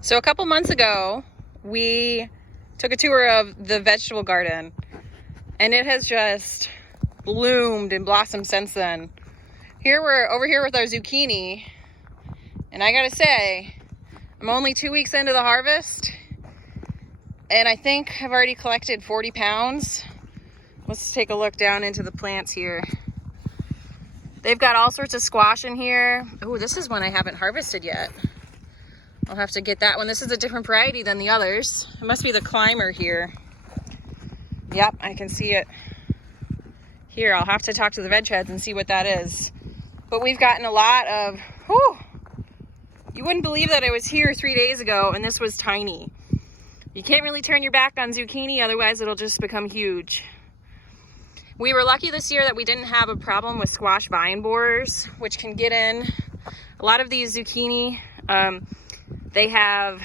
So a couple months ago, we took a tour of the vegetable garden, and it has just bloomed and blossomed since then. We're over here with our zucchini, and I gotta say, I'm only 2 weeks into the harvest, and I think I've already collected 40 pounds. Let's take a look down into the plants here. They've got all sorts of squash in here. Oh, this is one I haven't harvested yet. I'll have to get that one. This is a different variety than the others. It must be the climber here. Yep, I can see it here. I'll have to talk to the VegHeadz and see what that is. But we've gotten a lot of, whew, you wouldn't believe that I was here 3 days ago and this was tiny. You can't really turn your back on zucchini, otherwise it'll just become huge. We were lucky this year that we didn't have a problem with squash vine borers, which can get in. A lot of these zucchini, they have,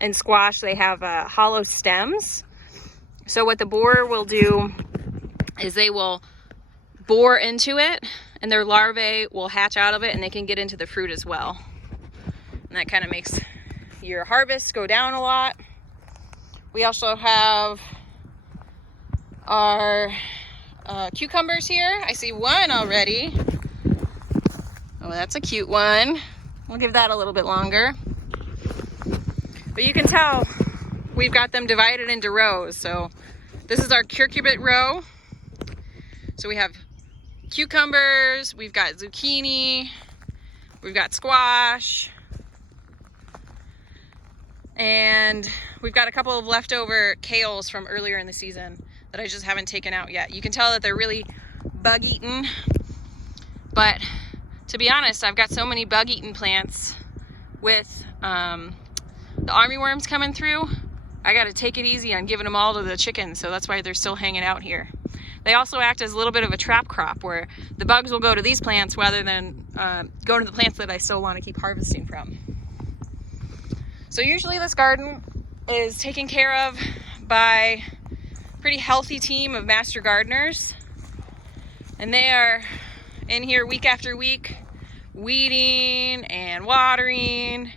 in squash, they have hollow stems. So what the borer will do is they will bore into it and their larvae will hatch out of it and they can get into the fruit as well. And that kind of makes your harvest go down a lot. We also have our cucumbers here. I see one already. Oh, that's a cute one. We'll give that a little bit longer. But you can tell we've got them divided into rows. So this is our cucurbit row. So we have cucumbers, we've got zucchini, we've got squash, and we've got a couple of leftover kales from earlier in the season that I just haven't taken out yet. You can tell that they're really bug-eaten, but to be honest, I've got so many bug-eaten plants with the armyworms coming through. I got to take it easy on giving them all to the chickens, so that's why they're still hanging out here. They also act as a little bit of a trap crop where the bugs will go to these plants rather than go to the plants that I still want to keep harvesting from. So usually this garden is taken care of by a pretty healthy team of master gardeners. And they are in here week after week, weeding and watering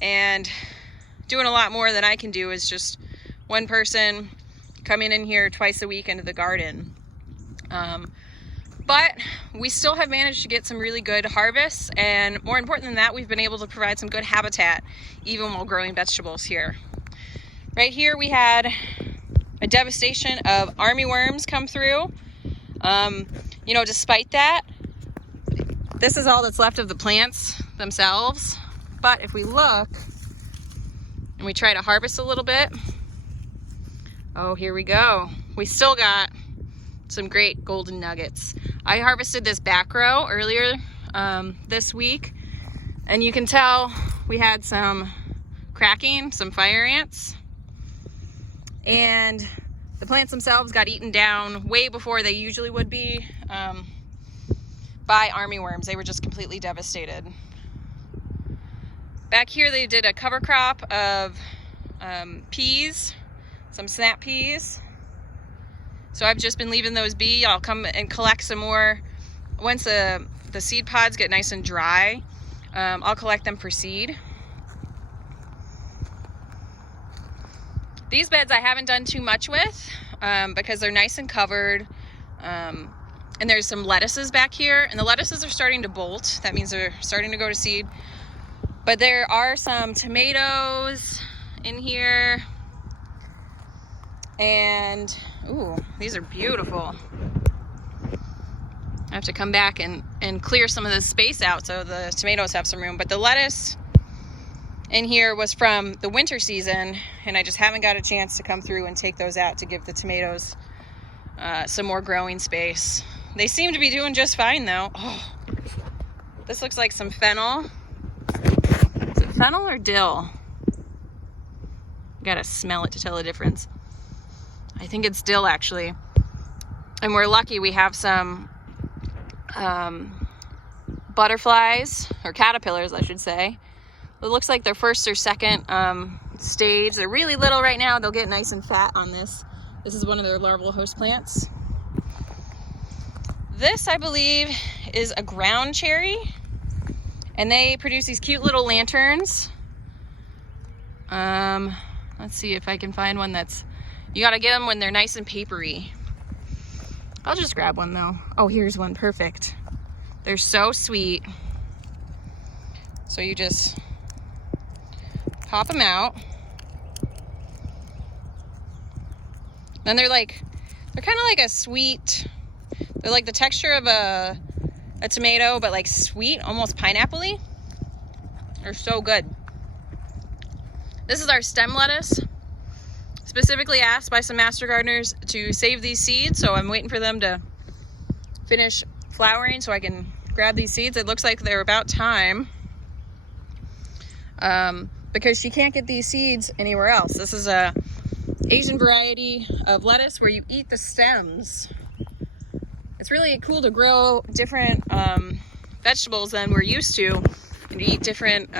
and doing a lot more than I can do as just one person coming in here twice a week into the garden. But we still have managed to get some really good harvests, and more important than that, we've been able to provide some good habitat even while growing vegetables here. Right here we had a devastation of armyworms come through. You know, despite that, this is all that's left of the plants themselves. But if we look and we try to harvest a little bit, oh, here we go. We still got some great golden nuggets. I harvested this back row earlier this week, and you can tell we had some cracking, some fire ants, and the plants themselves got eaten down way before they usually would be by armyworms. They were just completely devastated. Back here they did a cover crop of peas, some snap peas. So I've just been leaving those be. I'll come and collect some more once the seed pods get nice and dry. I'll collect them for seed. These beds I haven't done too much with because they're nice and covered. And there's some lettuces back here, and the lettuces are starting to bolt. That means they're starting to go to seed. But there are some tomatoes in here. And, ooh, these are beautiful. I have to come back and clear some of this space out so the tomatoes have some room. But the lettuce in here was from the winter season, and I just haven't got a chance to come through and take those out to give the tomatoes some more growing space. They seem to be doing just fine, though. Oh, this looks like some fennel. Is it fennel or dill? Gotta smell it to tell the difference. I think it's dill, actually. And we're lucky we have some butterflies, or caterpillars, I should say. It looks like their first or second stage. They're really little right now. They'll get nice and fat on this. This is one of their larval host plants. This, I believe, is a ground cherry. And they produce these cute little lanterns. Let's see if I can find one that's, you gotta get them when they're nice and papery. I'll just grab one though. Oh, here's one, perfect. They're so sweet. So you just pop them out. Then they're kind of like a sweet, they're like the texture of a tomato, but like sweet, almost pineapple-y. They're so good. This is our stem lettuce. Specifically asked by some master gardeners to save these seeds, so I'm waiting for them to finish flowering so I can grab these seeds. It looks like they're about time, because you can't get these seeds anywhere else. This is a Asian variety of lettuce where you eat the stems. It's really cool to grow different vegetables than we're used to, and to eat different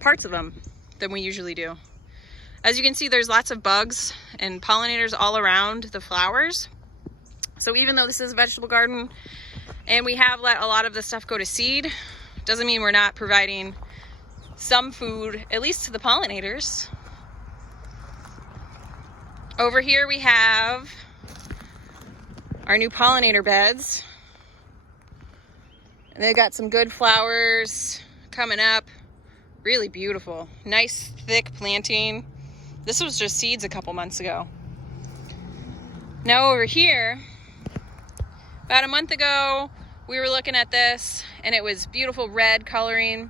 parts of them than we usually do. As you can see, there's lots of bugs and pollinators all around the flowers. So even though this is a vegetable garden and we have let a lot of the stuff go to seed, doesn't mean we're not providing some food, at least to the pollinators. Over here we have our new pollinator beds. And they've got some good flowers coming up. Really beautiful. Nice thick planting. This was just seeds a couple months ago. Now over here, about a month ago, we were looking at this and it was beautiful red coloring.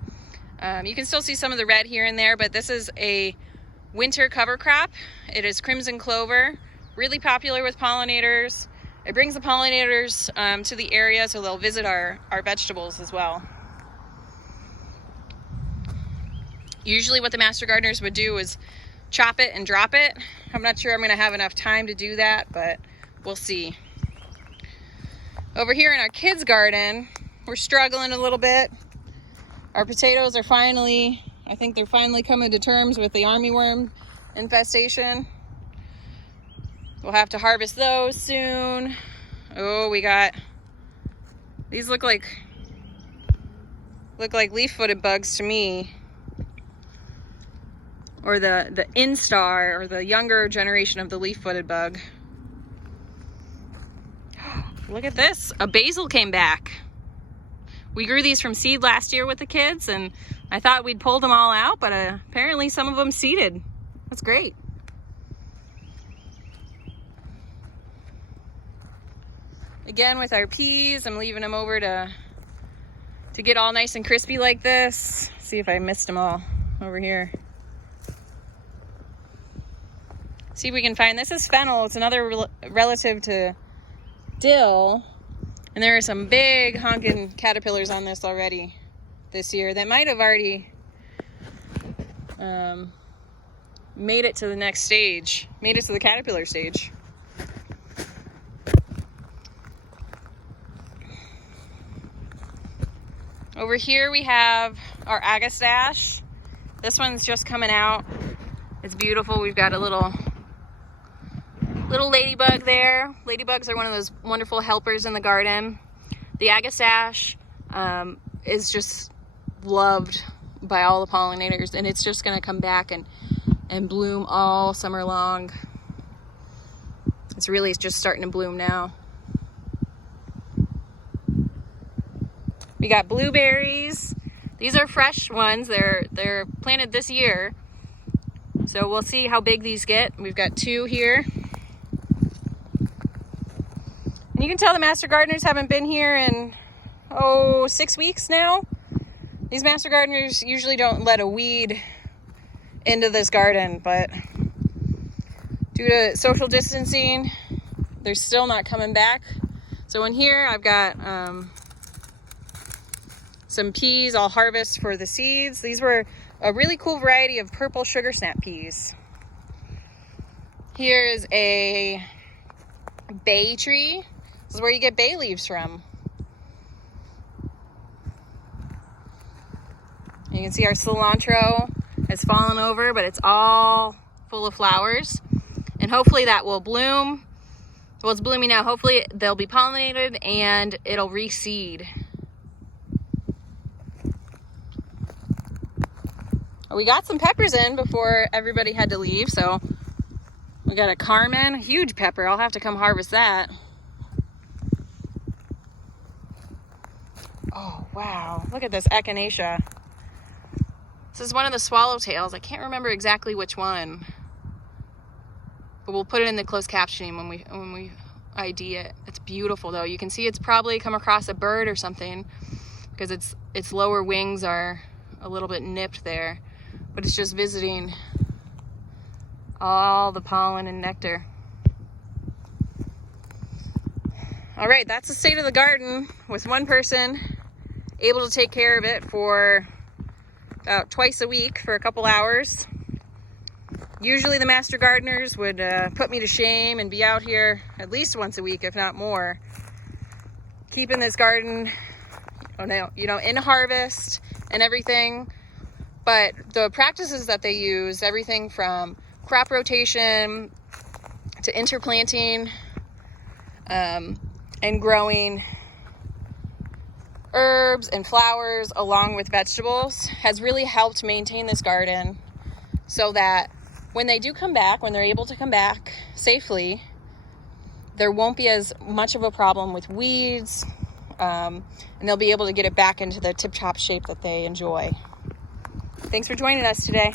You can still see some of the red here and there, but this is a winter cover crop. It is crimson clover, really popular with pollinators. It brings the pollinators to the area so they'll visit our vegetables as well. Usually what the master gardeners would do is chop it and drop it. I'm not sure I'm going to have enough time to do that, but we'll see. Over here in our kids' garden, we're struggling a little bit. Our potatoes are finally, I think they're finally coming to terms with the armyworm infestation. We'll have to harvest those soon. Oh, we got, these look like leaf-footed bugs to me. Or the instar, or the younger generation of the leaf-footed bug. Look at this, a basil came back. We grew these from seed last year with the kids, and I thought we'd pulled them all out, but apparently some of them seeded. That's great. Again, with our peas, I'm leaving them over to get all nice and crispy like this. See if I missed them all over here. See if we can find, this is fennel. It's another relative to dill. And there are some big honking caterpillars on this already this year that might have already made it to the next stage, made it to the caterpillar stage. Over here we have our agastache. This one's just coming out. It's beautiful. We've got a little ladybug there. Ladybugs are one of those wonderful helpers in the garden. The agastache is just loved by all the pollinators, and it's just gonna come back and bloom all summer long. It's really just starting to bloom now. We got blueberries. These are fresh ones. They're planted this year. So we'll see how big these get. We've got 2 here. And you can tell the master gardeners haven't been here in, 6 weeks now. These master gardeners usually don't let a weed into this garden, but due to social distancing, they're still not coming back. So in here, I've got some peas I'll harvest for the seeds. These were a really cool variety of purple sugar snap peas. Here's a bay tree. This is where you get bay leaves from. You can see our cilantro has fallen over, but it's all full of flowers. And hopefully that will bloom. Well, it's blooming now. Hopefully they'll be pollinated and it'll reseed. We got some peppers in before everybody had to leave, so we got a Carmen, a huge pepper. I'll have to come harvest that. Oh, wow. Look at this Echinacea. This is one of the swallowtails. I can't remember exactly which one, but we'll put it in the closed captioning when we ID it. It's beautiful though. You can see it's probably come across a bird or something because its lower wings are a little bit nipped there, but it's just visiting all the pollen and nectar. All right, that's the state of the garden with one person able to take care of it for about twice a week for a couple hours. Usually the master gardeners would put me to shame and be out here at least once a week, if not more, keeping this garden, in harvest and everything. But the practices that they use, everything from crop rotation to interplanting and growing herbs and flowers along with vegetables, has really helped maintain this garden so that when they do come back, when they're able to come back safely, there won't be as much of a problem with weeds, and they'll be able to get it back into the tip-top shape that they enjoy. Thanks for joining us today.